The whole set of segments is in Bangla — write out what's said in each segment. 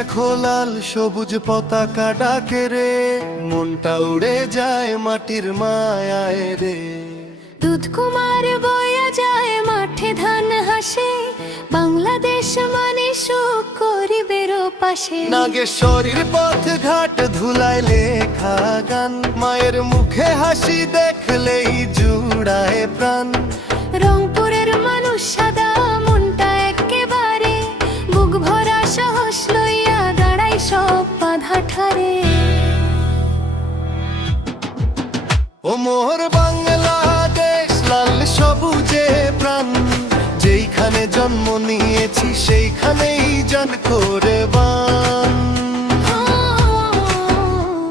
দেখো লাল সবুজ পতাকা ডাকে রে। মনটা উড়ে যায় মাটির মায়ায় রে। দুধ কুমার বয়া যায় মাঠে ধান হাসে। বাংলাদেশ মানে সুখ করিবের পাশে। নাগেশ্বরীর পথ ঘাট ধুলায় লেখা গান। মায়ের মুখে হাসি দেখলেই জুড়ায় প্রাণ। রংপুরের মানুষ সাদা ও মোর বাংলাদেশ, লাল সবুজে প্রাণ। যেইখানে জন্ম নিয়েছি, সেইখানেই জান করে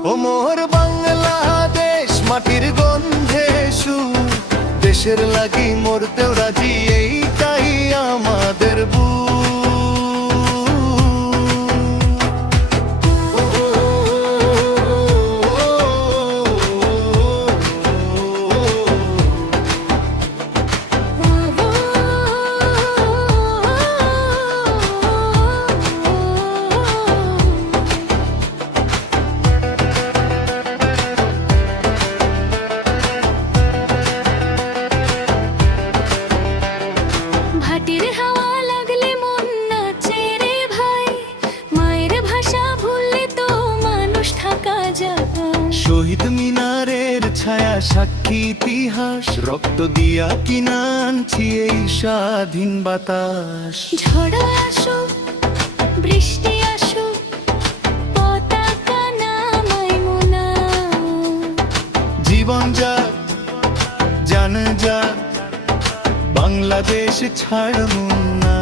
ও মোহর বাংলাদেশ, মাটির গন্ধে সু দেশের লাগি মরতেও রাজি শহীদ মিনারের ছায়া সাক্ষী ইতিহাস রক্ত দিয়া কিনা আনছি এই স্বাধীন বাতাস। ঝড় আসুক বৃষ্টি আসুক পতাকা নামাই মোনা। জীবন যাক জান যাক বাংলাদেশ ছাড়ব না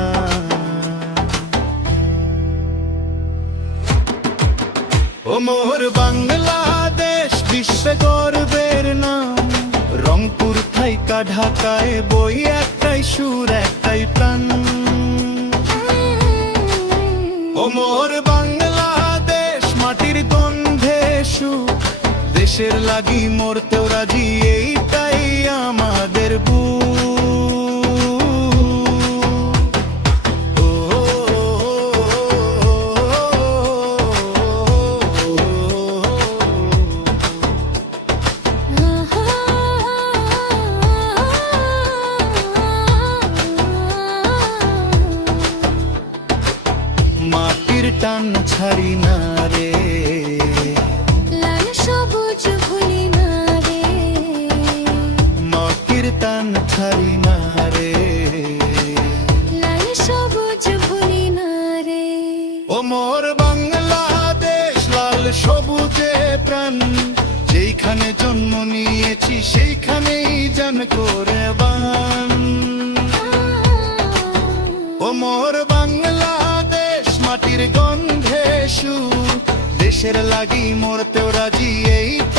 ও মোর বাংলাদেশ বিশ্বে গর্বের নাম। রংপুর থাইকা ঢাকায় বই একটাই সুর, একটাই প্রাণ। ও মোর বাংলাদেশ, মাটির গন্ধে সুখ। দেশের লাগি মরতেও রাজি এইটাই টান ছাড়ি না রে। লাল সবুজ ভুলি না রে। মাটির টান ছাড়ি না রে। লাল সবুজ ভুলি না রে। ও মোর বাংলাদেশ লাল সবুজে প্রাণ। যেইখানে জন্ম নিয়েছি সেইখানেই জান করে বান। ও মোর দেশের লাগি? মরতেও রাজি আমার